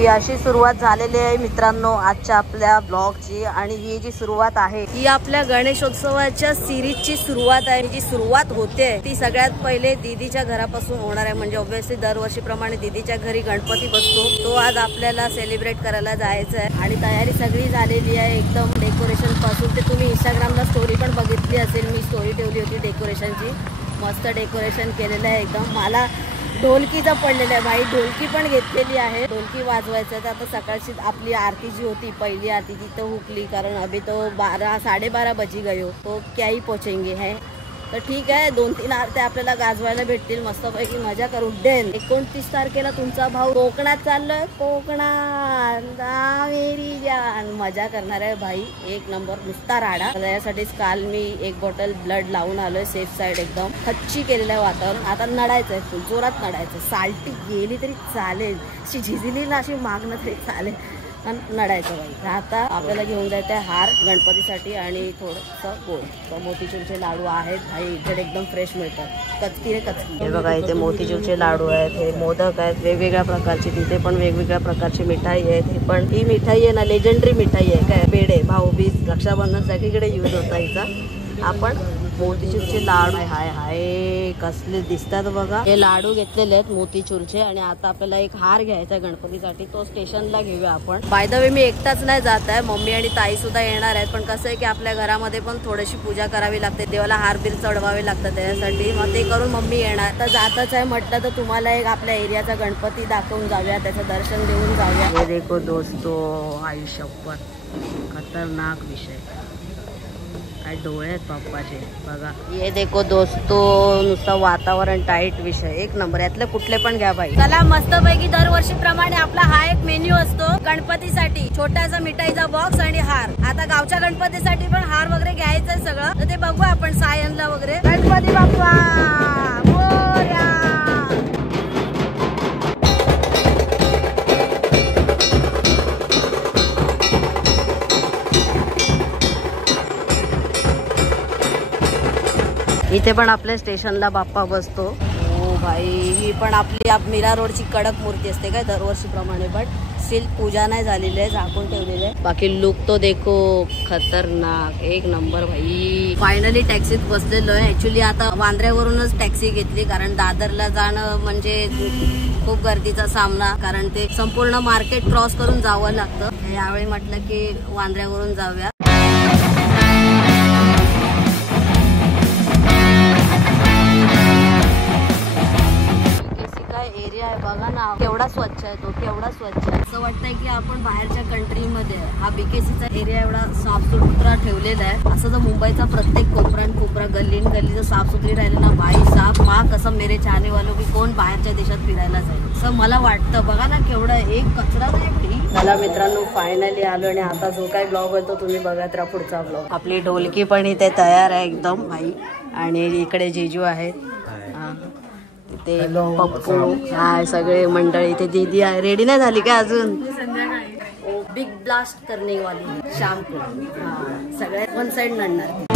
ही अशी सुरुवात झालेली आहे मित्रांनो आजच्या आपल्या ब्लॉगची। आणि ही जी सुरुवात आहे ही आपल्या गणेशोत्सवाच्या सिरीजची सुरुवात आहे। जी सुरुवात होते ती सगळ्यात पहिले दीदीच्या घरापासून होणार आहे। म्हणजे ऑब्व्हियसली दरवर्षीप्रमाणे दीदीच्या घरी गणपती बसतो, तो आज आपल्याला सेलिब्रेट करायला जायचा आहे। आणि तयारी सगळी झालेली आहे एकदम डेकोरेशन पासून। ते तुम्ही इंस्टाग्रामला स्टोरी पण बघितली असेल, मी स्टोरी ठेवली होती डेकोरेशनची। मस्त डेकोरेशन केलेलं आहे एकदम। मला ढोलकीचा पडलेला आहे भाई, ढोलकी पण घेतलेली आहे, ढोलकी वाजवायचं आहे। आता सकाळची आपली आरती जी होती पहिली आरती ती तो हुकली, कारण अभी तो 12-12:30 बजी गयो, तो क्या ही पोचेंगे है। तर ठीक आहे, 2-3 आरत्या आपल्याला गाजवायला भेटतील, मस्तपैकी मजा करू। देन 29 तारखेला तुमचा भाऊ कोकणात चाललोय, कोकणात मेरी जान, मजा करणार आहे भाई, एक नंबर नुसता राडा। त्यासाठीच काल मी 1 बॉटल ब्लड लावून आलोय, सेफ साईड एकदम खच्ची केलेलं आहे वातावरण। आता नडायचंय, फुल जोरात नडायचं, साल्टी गेली तरी चालेल, अशी झिजली ना अशी मागणं तरी चालेल, नडायचं भाई। आता आपल्याला घेऊन जायचं आहे हार गणपतीसाठी आणि थोडंसं गोड। तर मोतीचूरचे लाडू आहेत भाई, इकडे एकदम फ्रेश मिळतात, कचकी रे कचकी। हे बघा इथे मोतीचूरचे लाडू आहेत, हे मोदक आहेत वेगवेगळ्या प्रकारचे, तिथे पण वेगवेगळ्या प्रकारची मिठाई आहेत। हे पण ही मिठाई आहे ना लेजेंडरी मिठाई आहे, काय पेढे भाऊबीज रक्षाबंधन सगळीकडे यूज होता हिचा। आपण मोतीचूरचे लाडू हाय हाय कसले दिसतात बघा, हे लाडू घेतलेले आहेत मोतीचूरचे। आणि आता आपल्याला एक हार घ्यायचा आहे गणपतीसाठी, तो स्टेशनला घेऊया आपण। बाय द वे मी एकटाच नाही जात आहे, मम्मी आणि ताई सुद्धा येणार आहेत। पण कसं आहे की आपल्या घरामध्ये पण थोडीशी पूजा करावी लागते, देवाला हार बिल चढवावे लागतात, त्याच्यासाठी मग ते करून मम्मी येणार। तर जातच आहे म्हटलं तर तुम्हाला एक आपल्या एरियाचा गणपती दाखवून जाऊया, त्याचं दर्शन देऊन जाऊया। हे देखो दोस्तो, आयुष्यभर खतरनाक विषय, काय डोळे आहेत पप्पाचे बघा। ये देखो दोस्तो, नुसतं वातावरण टाईट विषय, एक नंबर, यातले कुठले पण घ्या बाई। चला मस्तपैकी दरवर्षीप्रमाणे आपला हा एक मेन्यू असतो गणपतीसाठी, छोटासा मिठाईचा बॉक्स आणि हार। आता गावच्या गणपतीसाठी पण हार वगैरे घ्यायचंय सगळं, तर ते बघू आपण सायनला वगैरे। गणपती बाप्पा मोरया। इथे पण आपल्या स्टेशनला बाप्पा बसतो। हो भाई, ही पण आपली मीरा रोडची कडक मूर्ती असते काय दरवर्षीप्रमाणे, बट स्टील पूजा नाही झालेली आहे, झाकून ठेवलेली आहे। बाकी लुक तो देखो खतरनाक, एक नंबर भाई। फायनली टॅक्सीत बसलेलो आहे। ऍक्च्युली आता वांद्र्यावरूनच टॅक्सी घेतली, कारण दादरला जाणं म्हणजे खूप गर्दीचा सामना, कारण ते संपूर्ण मार्केट क्रॉस करून जावं लागतं। यावेळी म्हटलं की वांद्र्यावरून जाऊया। एरिया आहे बघा ना, केवढा स्वच्छ आहे तो, केवढा स्वच्छ आहे, असं वाटतंय की आपण बाहेरच्या कंट्रीमध्ये। हा बीकेसीचा एरिया एवढा साफसुथरा ठेवलेला आहे, असं जर मुंबईचा प्रत्येक कोपरा कोपरा गल्ली गल्ली जर साफसुथरी राहिली ना भाई साफ, मा कसं मेरे चाहने वालों की कोण बाहेरच्या देशात फिरायला जाईल असं मला वाटतं। बघा ना केवढा एक कचरा नाही। मला मित्रांनो फायनली आलो आणि आता जो काही ब्लॉग होतो तुम्ही बघत राहा पुढचा ब्लॉग। आपली ढोलकी पण इथे तयार आहे एकदम भाई, आणि इकडे जेजू आहेत, ते पप्पू, हा सगळे मंडळी, ते दीदी आहे। रेडी नाही झाली का अजून? बिग ब्लास्ट करणे वाली शाम को, हा सगळ्यात वन साइड नडणार।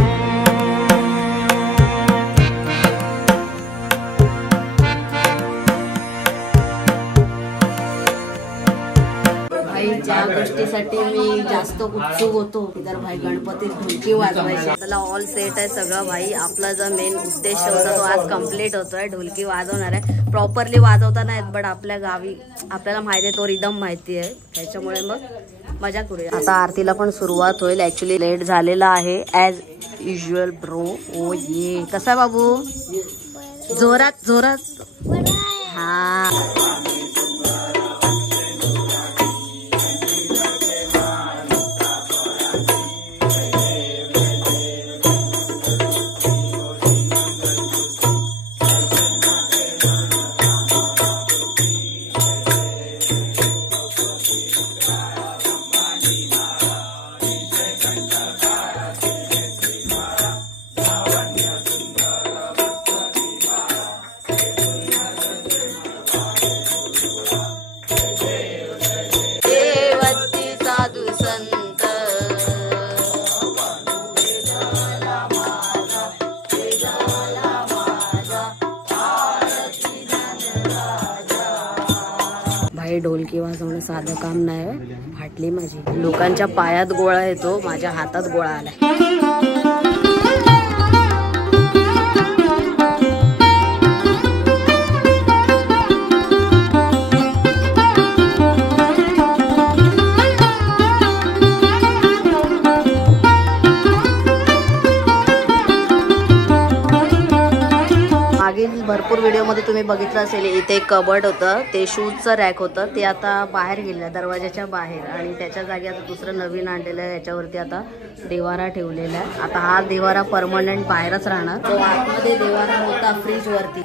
ज्या गोष्टीसाठी मी जास्त उत्सुक होतो तर भाई गणपती ढोलकी वाजवायची। त्याला ऑल सेट आहे सगळं भाई, आपला जो मेन उद्देश होता तो आज कम्प्लीट होतोय। ढोलकी वाजवणार आहे, प्रॉपरली वाजवता नाहीत बट आपल्या गावी आपल्याला माहिती आहे तो रिदम माहिती आहे, त्याच्यामुळे मग मजा करूया। आता आरतीला पण सुरुवात होईल, ऍक्च्युली लेट झालेला आहे ऍज युजुअल ब्रो। ओ ये कसा आहे बाबू, जोरात जोरात, हा एवढं साधं काम नाही, फाटली माझी. लोकांच्या पायात गोळा येतो, माझ्या हातात गोळा आलाय. मागील भरपूर व्हिडिओमध्ये तुम्ही बघितलं असेल, इथे एक कबर्ड होतं, ते शूजचं रॅक होतं, ते आता बाहेर गेलं दरवाजाच्या बाहेर. आणि त्याच्या जागी आता दुसरं नवीन आणलेलं आहे. याच्यावरती आता देवारा ठेवलेला आहे. आता हा देवारा परमनंट बाहेरच राहणार. तो आतमध्ये देवारा होता फ्रीजवरती,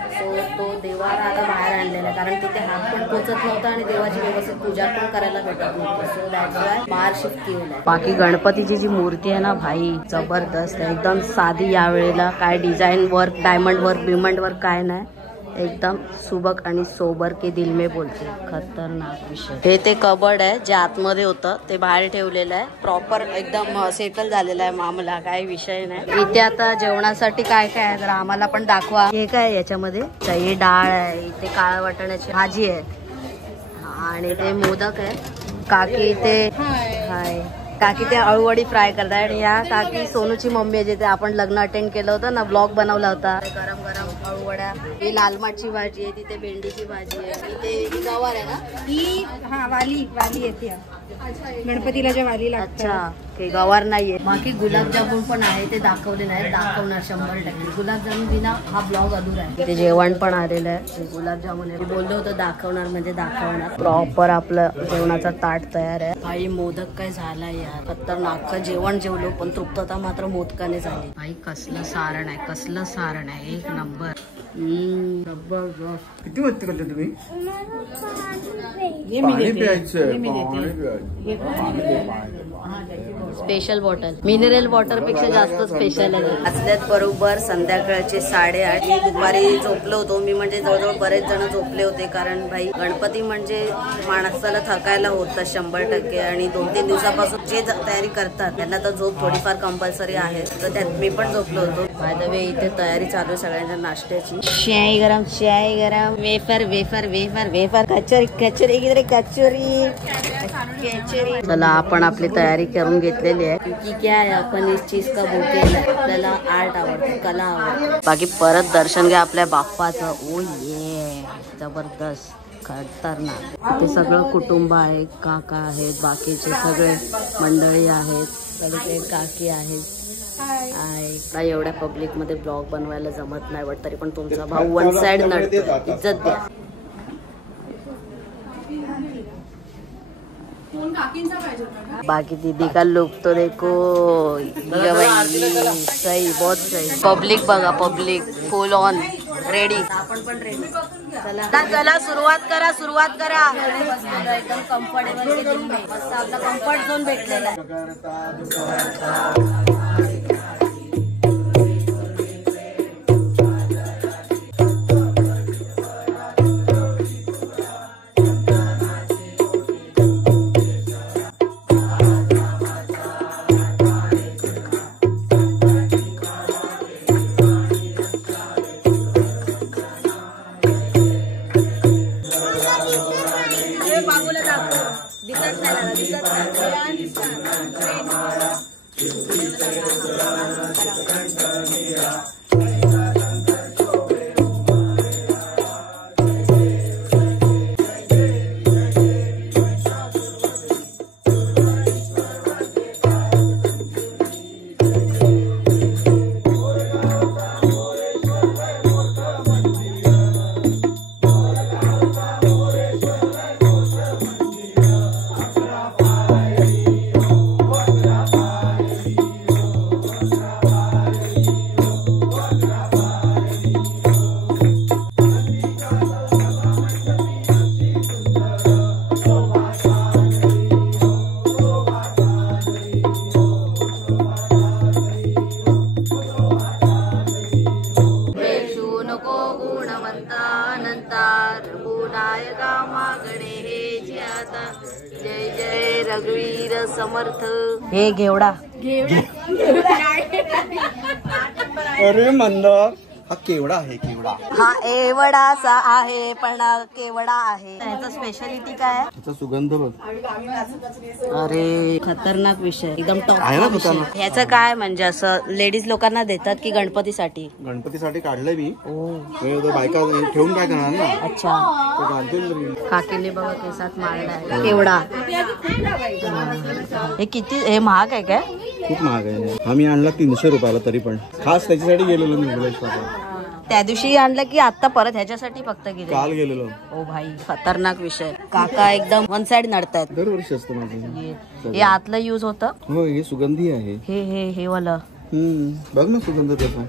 तो देवारा आता बाहेर आणलेला आहे, कारण तिथे हात पण पोचत नव्हता आणि देवाची व्यवस्थित पूजा पण करायला भेटत नव्हती. सो दॅट्स वाय बाहेर शिफ्ट केलं. बाकी गणपतीची जी मूर्ती आहे ना भाई, जबरदस्त आहे, एकदम साधी. यावेळेला काय डिझाईन वर्क, डायमंड वर्क, बिमंड वर्क काय नाही, एकदम सुबक आणि सोबर के दिल में बोलते. खतरनाक विषय. हे ते कबर्ड आहे जे आतमध्ये होतं, ते बाहेर ठेवलेलं आहे. प्रॉपर एकदम सेटल झालेला आहे मामला, काही विषय नाही. इथे आता जेवणासाठी काय काय आहे जरा आम्हाला पण दाखवा. हे काय याच्यामध्ये, हे डाळ आहे, इथे काळा वाटाण्याची भाजी आहे आणि ते मोदक आहे. काकी इथे हाय, काकी ते अळूवडी फ्राय करताय. आणि या काकी सोनूची मम्मी आहे, जिथे आपण लग्न अटेंड केलं होतं ना, ब्लॉग बनवला होता. गरम गरम अळूवड्या. ही लाल माठची भाजी आहे, तिथे भेंडीची भाजी आहे, इथे गवार आहे ना, ही वाली येते गणपतीला जे वाली लागते. अच्छा, ते गवार नाहीये. बाकी गुलाबजामुन पण आहे, ते दाखवले नाही, दाखवणार 100%. गुलाबजामुन बिना हा ब्लॉग अधुरा आहे. ते जेवण पण आलेलं आहे, गुलाबजामुन आहे. बोललो होतो दाखवणार म्हणजे दाखवणार. प्रॉपर आपलं जेवणाचा ताट तयार आहे. भाई मोदक काय झाला यार, खतरनाक जेवण जेवलो, पण तृप्तता मात्र मोदकाने झाली. भाई कसलं सारण आहे, कसलं सारण आहे, एक नंबर. किती मस्ती करते तुम्ही? स्पेशल बॉटल, मिनरल वॉटर पेक्षा जास्त स्पेशल आहे. असल्यात बरोबर संध्याकाळचे 8:30. मी दुपारी झोपलो होतो, मी म्हणजे जवळजवळ बरेच जण झोपले होते, कारण भाई गणपती म्हणजे माणसाला थकायला होतं 100%. आणि 2-3 दिवसापासून जे तयारी करतात त्यांना तर झोप थोडीफार कंपल्सरी आहे, तर त्यात मी पण झोपलो होतो. बाय द वे इथे तयारी चालू आहे सगळ्यांच्या नाश्त्याची. शाई गरम, शाई गरम, wafer wafer wafer wafer, kachori kachori इकडे कचोरी कचोरी. चला आपण आपली तयारी करून घेतलेली आहे, की क्या आहे, आपण इस चीज का बुके आहे. आपल्याला आर्ट आवडते, कला आवडते. बाकी परत दर्शन घ्या आपल्या बाप्पाचं. ओ ये जबरदस्त, खतरनाक. ते सगळं कुटुंब आहे, काका आहेत, बाकीचे सगळे मंडळी आहेत, सगळे काकी आहेत. एवढ्या पब्लिक मध्ये ब्लॉग बनवायला जमत नाही, बट तरी पण तुमचा भाऊ वन साइड नडतो, इज्जत द्या. बाकी दीदी का लुक तो देखो, सही, बहुत सही. पब्लिक बघा, पब्लिक फुल ऑन रेडी. आपण पण रेडी. चला सुरुवात करा, सुरुवात करा. एकदम कम्फर्टेबल मस्त आपला कम्फर्ट झोन भेटलेला आहे. जय जय रघुवीर समर्थ. हे घेवडा अरे मंदा हा केवडा आहे, केवडा. हा एवढासा आहे पण केवडा आहे. ह्याचं स्पेशालिटी काय आहे? त्याचा सुगंध बघ. अरे खतरनाक विषय, एकदम टॉप आहे ना विषय. ह्याचं काय म्हणजे असं लेडीज लोकांना देतात की गणपतीसाठी? गणपतीसाठी काढलंय मी. बायका ठेवून काय करणार ना. अच्छा, काकीने बघा केसात मारलाय केवडा. हे किती, हे महाग आहे काय? खूप महाग आहे. आम्ही आणला 300 रुपयाला, तरी पण खास त्याच्यासाठी गेलेलो निघलेश्वरला. त्या दिवशी आणलं की आता परत ह्याच्यासाठी फक्त गेले? काल गेलेलो. ओ भाई खतरनाक विषय. काका एकदम वन साइड नडतायत. दरवर्षी असतं माझं. हे आतलं युज होतं. हो, हे सुगंधी आहे. हे वाला बघ ना सुगंध त्याचा.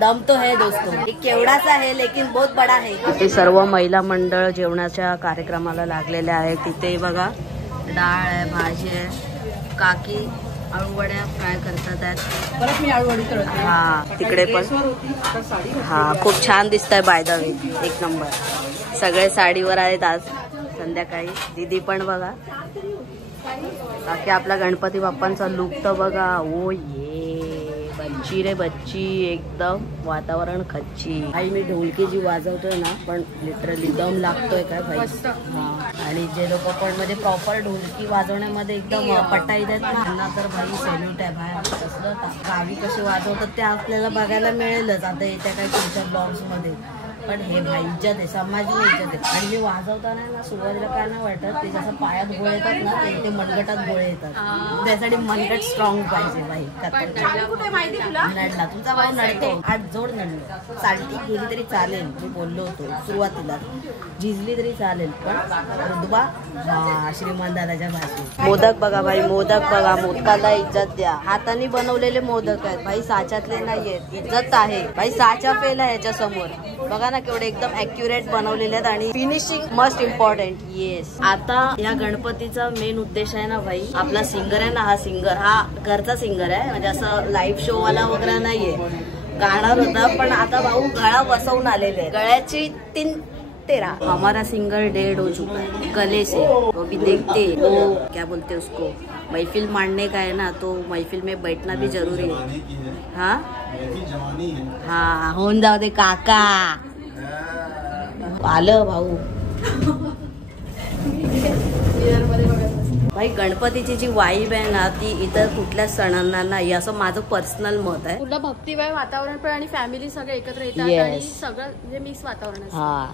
दम तो है दोस्तों. केवढाच आहे लेकिन बहुत बडा आहे. तिथे सर्व महिला मंडळ जेवणाच्या कार्यक्रमाला लागलेले आहे. तिथे बघा डाळ आहे, भाजी आहे, काकी आळूवड्या फ्राय करतात आहेत. परत मी आळूवडी करते. हा तिकडे पण. हा खूप छान दिसत आहे बाय द वे, एक नंबर. सगळे साडीवर आहेत आज संध्याकाळी. दीदी पण बघा. बाकी आपला गणपती बाप्पांचा लुक तर बघा. ओ ये बच्ची रे बच्ची, एकदम वातावरण खच्ची. आई मी ढोलकी जी वाजवतोय ना, पण लिटरली दम लागतोय काय भाई. आणि जे लोक पण म्हणजे प्रॉपर ढोलकी वाजवण्यामध्ये एकदम पट्टा येतात ना, त्यांना तर भाई सॅल्यूट आहे. बाहेर कसलं गावी कसे वाजवतात ते आपल्याला बघायला मिळेलच आता येत्या काही तुमच्या ब्लॉग्स मध्ये. पण हे भाई इज्जत आहे, समाजी इज्जत आहे. आणि मी वाजवताना ना सुरुवातीला काय नाही वाटत, ते जसं पायात गोळे येतात ना, ते मनगटात गोळे येतात. त्यासाठी मनगट स्ट्रॉंग पाहिजे भाई. नडला तुमचा भाऊ नडतो, आज जोड नडलो. चालती गेली तरी चालेल, मी बोललो होतो सुरुवातीला. झिजली तरी चालेल, पण रुदबा श्रीमंत दादाच्या भाषेत. मोदक बघा भाई, मोदक बघा. मोदकाला इज्जत द्या. हाताने बनवलेले मोदक आहेत भाई, साच्यातले नाहीयेत. इज्जत आहे भाई. साचा फेल आहे याच्या समोर. बघा ना केवढे एकदम ॲक्युरेट बनवलेले आहेत. आणि फिनिशिंग मस्ट इम्पॉर्टंट. येस, आता या गणपतीचा मेन उद्देश आहे ना भाई, आपला सिंगर आहे ना, हा सिंगर हा घरचा सिंगर आहे. म्हणजे असं लाईव्ह शो वाला वगैरे नाहीये. गाणार होता पण आता भाऊ गळा बसवून आलेले. गळ्याची 3-13. हमारा सिंगर डेड हो चुका है गले से. वो भी देखते वो क्या बोलते उसको, महफिल मांडने का है ना, तो महफिल में बैठना भी जरूरी है. हाँ होऊन जाऊ दे काका. आलं भाऊ. भाई गणपतीची जी वाईब आहे ना, ती इतर कुठल्या सणांना नाही, असं माझं पर्सनल मत आहे. पूर्ण भक्तिमय वातावरण पण आणि फॅमिली सगळे एकत्र येतात. आणि सगळं म्हणजे मिक्स वातावरण असतं. हा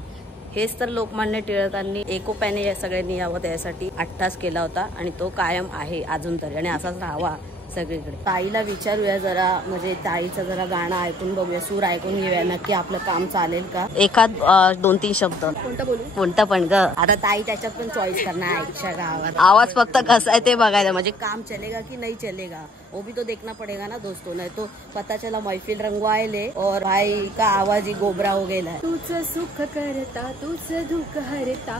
हेच तर लोकमान्य टिळकांनी एकोप्याने सगळ्यांनी यावं त्यासाठी अट्टास केला होता. आणि तो कायम आहे अजून तरी, आणि असाच राहावा सगळीकडे. ताईला विचारूया जरा, म्हणजे ताईचं जरा गाणं ऐकून बघूया, सूर ऐकून घेऊया, नक्की आपलं काम चालेल का. एखाद 2-3 शब्द. कोणतं बोलू? कोणतं पण ग. आता ताई त्याच्यात पण चॉईस करणार आईच्या गावात. आवाज फक्त कसा आहे ते बघायला, म्हणजे काम चलेगा की नहीं चलेगा वो भी तो देखना पडेगा ना दोस्तों. नाही तो पता चला महफिल रंगवायले और भाई का आवाज ही गोबरा हो गेला. तुझं सुख करता तुझं दुःख हरता,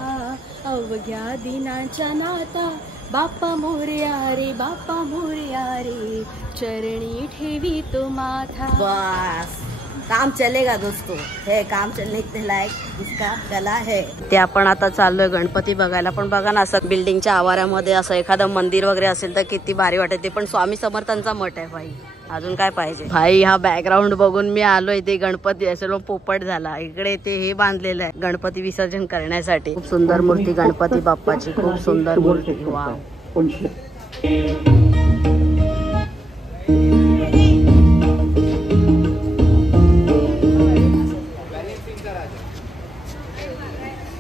अवघ्या दिनाच्या नाता, बाप्पा मोरया रे बाप्पा मोरया रे, चरणी ठेवी तो माथा. बस काम चलेगा दोस्तों, हे काम चलने के लायक इसका गला है. ते आपण आता चाललोय गणपती बघायला. पण बघा ना, असं बिल्डिंगच्या आवारामध्ये असं एखादं मंदिर वगैरे असेल तर किती भारी वाटत. ते पण स्वामी समर्थांचा मठ आहे भाई. अजून काय पाहिजे भाई. हा बॅकग्राऊंड बघून मी आलोय. ते गणपती असं पोपट झाला. इकडे ते हे बांधलेलं आहे गणपती विसर्जन करण्यासाठी. खूप सुंदर मूर्ती गणपती बाप्पाची, खूप सुंदर मूर्ती. वा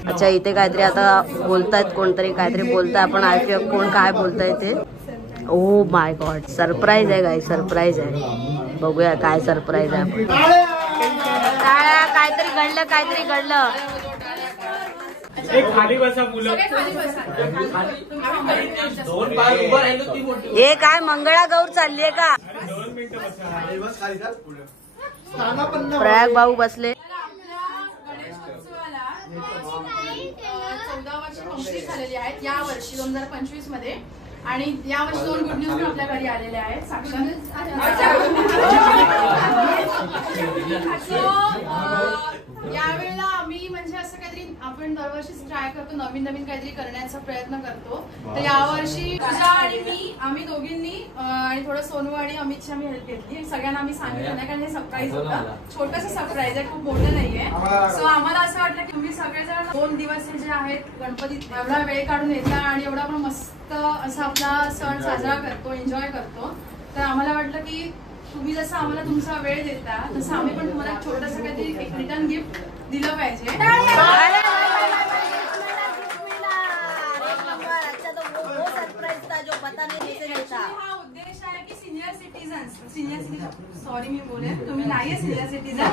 अच्छा, इथे काहीतरी आता बोलतायत, कोणतरी काहीतरी बोलताय. आपण ऐकूया कोण काय बोलताय ते. ओ माय गॉड, सरप्राईज आहे गाई, सरप्राईज आहे. बघूया काय सरप्राईज आहे. काहीतरी घडलं, काहीतरी घडलं. हे काय मंगळागौर चाललीये का? प्रयाग भाऊ बसले. 14 वर्ष कंप्लीट झालेली आहेत या वर्षी 2025 मध्ये. आणि या वर्षी 2 गुड न्यूज आपल्या घरी आलेले आहेत. यावेळेला आम्ही आम्ही म्हणजे असं काहीतरी आपण दरवर्षीच ट्राय करतो, नवीन नवीन काहीतरी करण्याचा प्रयत्न करतो. तर यावर्षी पूजा आणि मी आम्ही दोघींनी आणि थोडं सोनू आणि अमितची आम्ही हेल्प घेतली. सगळ्यांना आम्ही सांगितलं नाही कारण हे सरप्राईज होतं, छोटंसं सरप्राईज आहे, खूप मोठं नाहीये. सो आम्हाला असं वाटलं की तुम्ही सगळेजण 2 दिवस जे आहेत गणपतीत एवढा वेळ काढून येता आणि एवढा आपण मस्त असा आपला सण साजरा करतो, एन्जॉय करतो. तर आम्हाला वाटलं की तुम्ही जसं आम्हाला तुमचा वेळ देता तसं आम्ही पण तुम्हाला छोटंसं काहीतरी एक रिटर्न गिफ्ट दिलं पाहिजे. हा उद्देश आहे की सिनियर सिटीजन सॉरी मी बोले तुम्ही नाहीये सिनियर सिटीजन,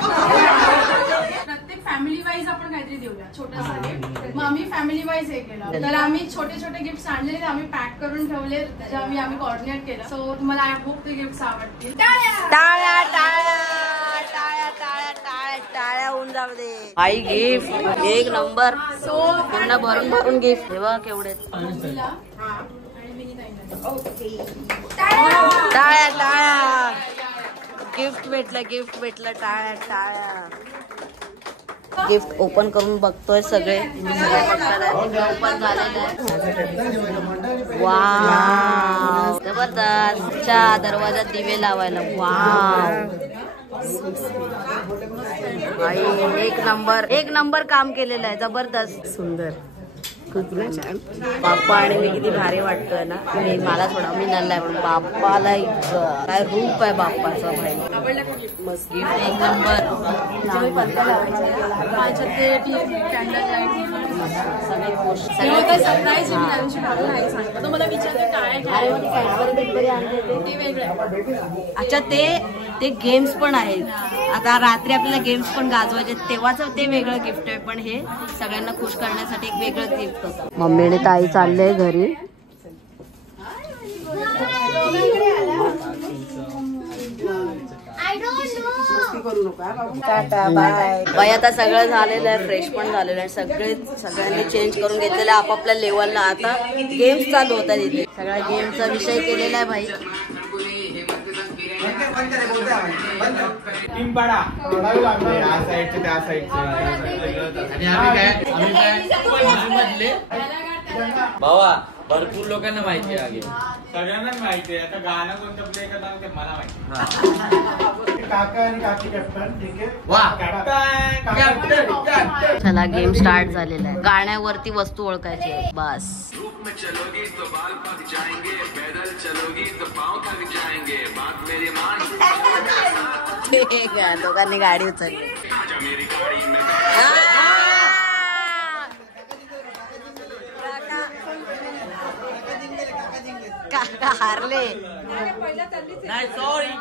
प्रत्येक फॅमिली वाईज आपण काहीतरी देऊया छोटंसं गिफ्ट. मग आम्ही फॅमिली वाईज हे केलं. तर आम्ही छोटे छोटे गिफ्ट आणले, आम्ही पॅक करून ठेवले, त्याच्या आम्ही कोऑर्डिनेट केलं. सो तुम्हाला आय होप ते गिफ्ट आवडतील. टाळ्या होऊन जाऊ दे. आई गिफ्ट एक नंबर. सो पूर्ण भरून भरून गिफ्ट ठेवा केवढे. टाळ्या टाळ्या. गिफ्ट भेटलं टाळ्या. गिफ्ट ओपन करून बघतोय सगळे. ओपन झालेलं आहे. वाव जबरदस्त. दरवाजात दिवे लावायला. वाव एक नंबर काम केलेलं आहे. जबरदस्त सुंदर खूप ना छान. बाप्पा आणि मी किती भारी वाटतोय ना. मला थोडा मी नल्ला आहे पण बाप्पाला काय रूप आहे बाप्पाचं भाई. मस्त गिफ्ट एक नंबर. अच्छा ते गेम्स पण आहेत. आता रात्री आपल्याला गेम्स पण गाजवायचे तेव्हाच ते वेगळं गिफ्ट आहे. पण हे सगळ्यांना खुश करण्यासाठी एक वेगळं गिफ्ट होतं. मम्मीने ताई चालले घरी. बाई आता सगळं झालेलं आहे, फ्रेश पण झालेलं आहे. सगळ्यांनी चेंज करून घेतलेलं आहे आपापल्या लेवलला. आता गेम्स चालू होतात इथे. सगळ्या गेमचा विषय केलेला आहे भाई. भावा भरपूर लोकांना माहिती आहे. सगळ्यांनाच माहिती आहे. आता गाणं कोणतं प्ले करणार ते मला माहिती. काका आणि काकी कॅप्टन. ठीक आहे. चला गेम स्टार्ट झालेला आहे. गाण्यावरती वस्तू ओळखायची आहे बस. ठीक आहे. दोघांनी गाडी उचलली. काका हारले. नाही सॉरी.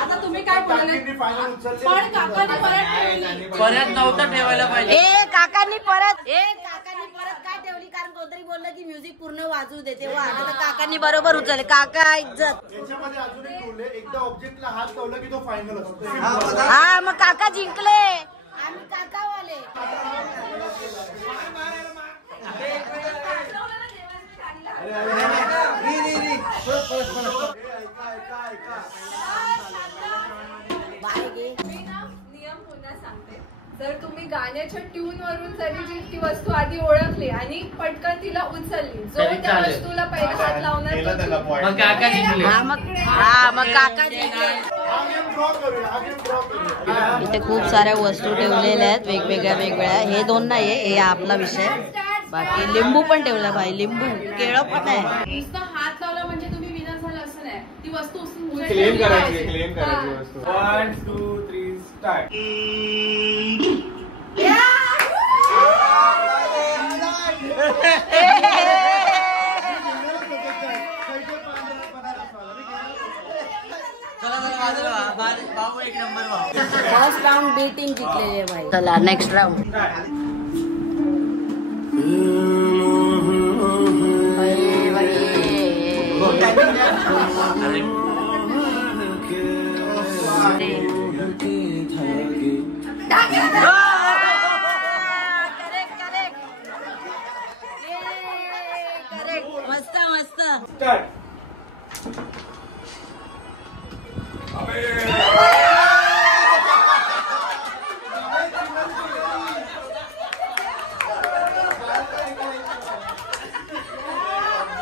आता तुम्ही काय बोलले पण काकाने परत नव्हतं ठेवायला पाहिजे. काकांनी परत काय ठेवली कारण कोणतरी बोललं की म्युझिक पूर्ण वाजवू दे. तेव्हा आता काकांनी बरोबर उचलले. काका इज्जत. याच्यामध्ये अजून एक रूल आहे. एकदा ऑब्जेक्टला हात लावला की तो फायनल असतो. हा मग काका जिंकले. आम्ही काकावाले. नियम पुन्हा सांगते. जर तुम्ही गाण्याच्या ट्यून वरून जरी ती वस्तू आधी ओळखली आणि पटकन तिला उचलली, जो त्या वस्तूला पहिला हात लावणार मग काका जिंकले. मग काका जिंकले. इथे खूप साऱ्या वस्तू ठेवलेल्या आहेत वेगवेगळ्या. हे 2 नाहीये, हे आपला विषय. बाकी लिंबू पण ठेवला भाई. लिंबू केळं पण आहे. नुसतं हात लावला म्हणजे तुम्ही विनर झाला असं नाही. ती वस्तू उचलून क्लेम करायची वस्तू. 1 2 3 स्टार्ट. भाऊ एक नंबर. फर्स्ट राउंड बेटिंग जिंकलेली आहे भाई. चला नेक्स्ट राउंड. मस्त मस्त.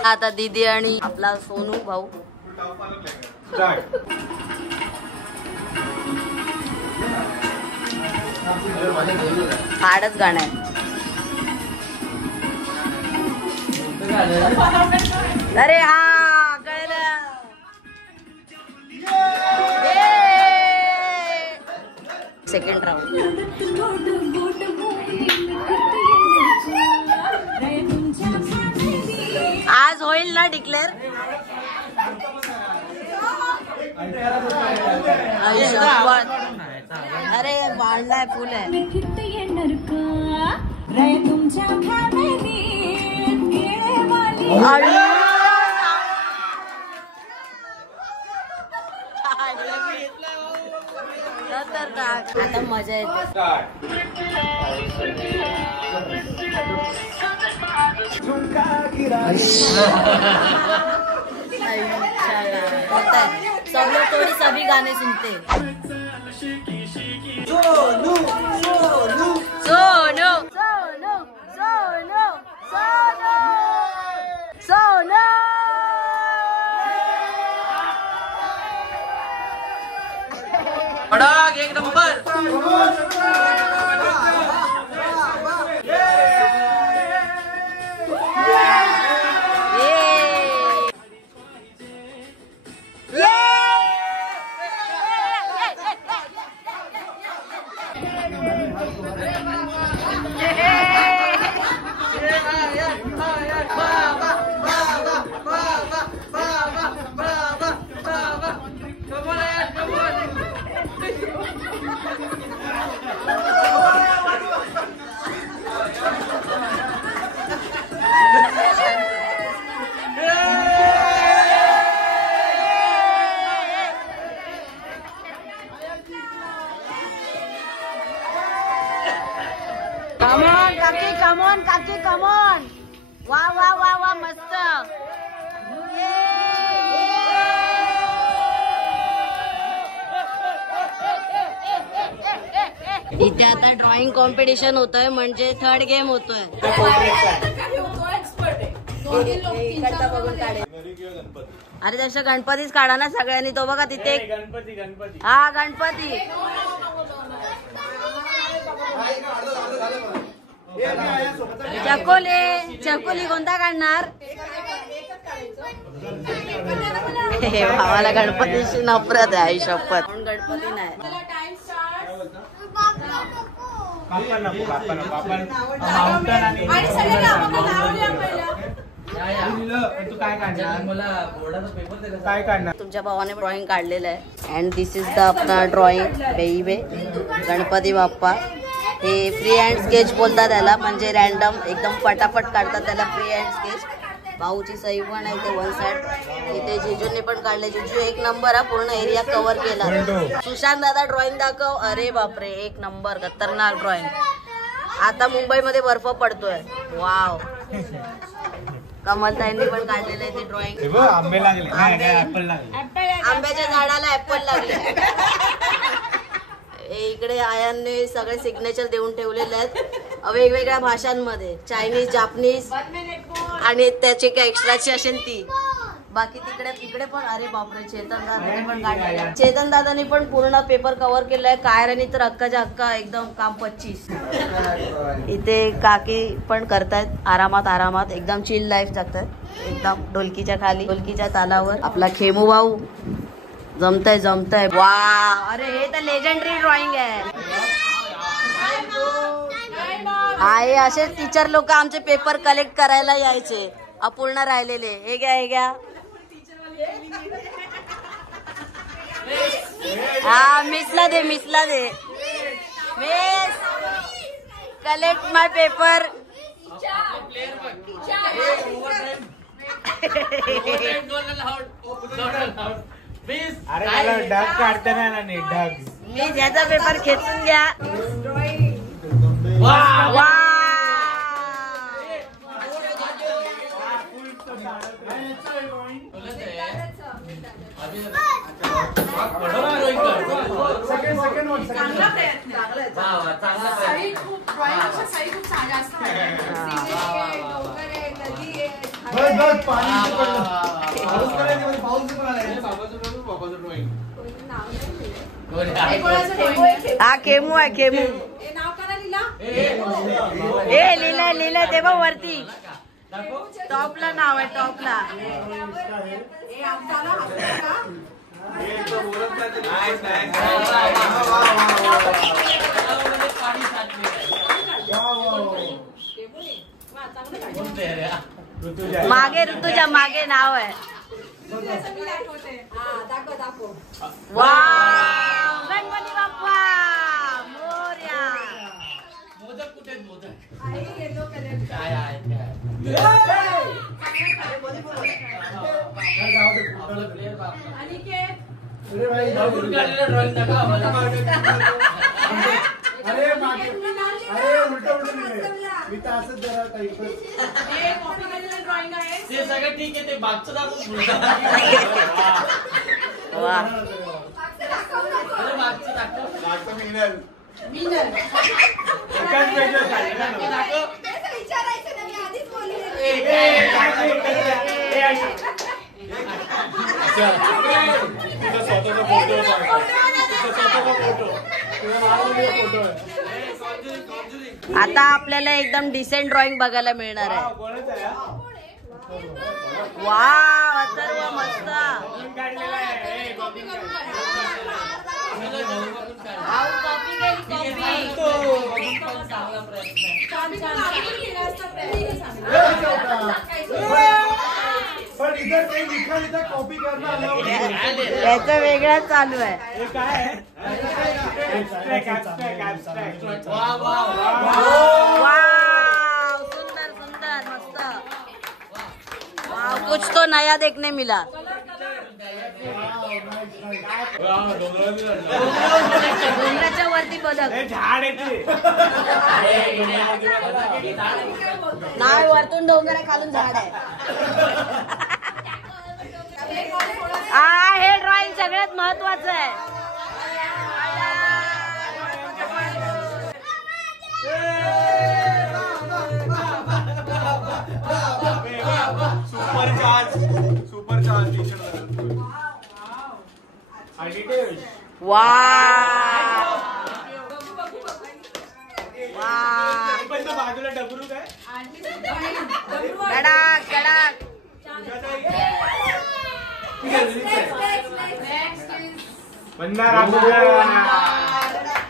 आता दीदी आणि आपला सोनू भाऊ हाडच गाणं आहे. अरे हा कळलं. सेकंड राऊंड आज होईल ना डिक्लेअर. अरे वाढलाय फुल आहे. आता मजा येते. सब लोग थोड़ी सभी गाने सुनते. सोनू सोनू सोनू सोनू सोनू सोनू सोनू. कडक एक नंबर. कमॉन काकी कमॉन. वा वा वा वा मस्त. इथे आता ड्रॉइंग कॉम्पिटिशन होतोय म्हणजे थर्ड गेम होतोय. अरे तसं गणपतीच काढा ना सगळ्यांनी. तो बघा तिथे गणपती गणपती. हा गणपती. चकोले चकोली कोणता काढणार. हे भावाला गणपतीची नफरत आहे. आई शपथ. गणपती नाही. तू काय काढणार. मला बोर्डाचा पेपर काय काढणार. तुमच्या भावाने ड्रॉइंग काढलेलं आहे. अँड दिस इज द आपला ड्रॉइंग बेईबे गणपती बाप्पा. हे फ्री हँड स्केच बोलतात त्याला. म्हणजे रॅन्डम एकदम पटापट काढतात त्याला फ्री हँड स्केच. भाऊची सही पण आहे ते वन साइड. इथे जिजूने पण काढले. जिजू एक नंबर हा. पूर्ण एरिया कव्हर केला. सुशांत दादा ड्रॉइंग दाखव. अरे बापरे एक नंबर खतरनाक ड्रॉइंग. आता मुंबईमध्ये बर्फ पडतोय. वाव. कमलताईंनी पण काढलेलं आहे ते ड्रॉइंग. आंबे लागले. आंब्याच्या झाडाला ऍपल लागले. इकडे आयांनी सगळे सिग्नेचर देऊन ठेवलेले आहेत वेगवेगळ्या भाषांमध्ये. चायनीज जापनीज आणि त्याची काय एक्स्ट्राची असेल ती. बाकी तिकडे पण. अरे बापरे चेतन दादाने पण काढलेलं. चेतन दादानी पण पूर्ण पेपर कव्हर केलाय. कायरानी तर हक्काच्या हक्का एकदम काम 25. इथे काकी पण करतायत आरामात आरामात. एकदम चिल लाईफ जगतायत. एकदम ढोलकीच्या खाली ढोलकीच्या तालावर. आपला खेमू भाऊ जमतय जमतय. वा. अरे हे तर लेजेंडरी ड्रॉइंग आहे. आहे असेच टीचर लोक आमचे पेपर कलेक्ट करायला यायचे अपूर्ण राहिलेले. हे घ्या हे घ्या. हा मिसला दे मिसला दे. मिस कलेक्ट माय पेपर. अरे मला ढग काढता नाही ढग. मी ज्याचा पेपर खेचून घ्या. हा केमू आहे केमू. ए लिहिलंय ते बघ वरती टॉपला नाव आहे टॉपला. मागे ऋतुजा मागे नाव आहे. वाव गणपती बाप्पा मोरया. मोदक कुठे मोदक ते सगळं ठीक आहे. ते मागचं दाखवून मागचं दाखव. आता आपल्याला एकदम डिसेंट ड्रॉइंग बघायला मिळणार आहे. वाव सर्व मस्त. त्याचं वेगळाच चालू आहे. वाव सुंदर सुंदर मस्त. वाव कुछ तो नया देखने मिला. डोंगराच्या वरती बदल नाही वरतून डोंगर आहे खालून झाड आहे. हे ड्रॉइंग सगळ्यात महत्वाचं आहे. सुपर चार्ज बाजूला डबरू काय गडाक गडाक.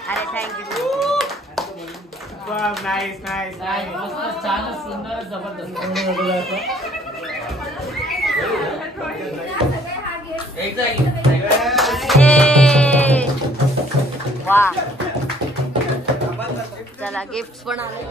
अरे थँक्यू. नाईस नाईस मस्त छान सुंदर जबरदस्त. वा चला गिफ्ट पण आले.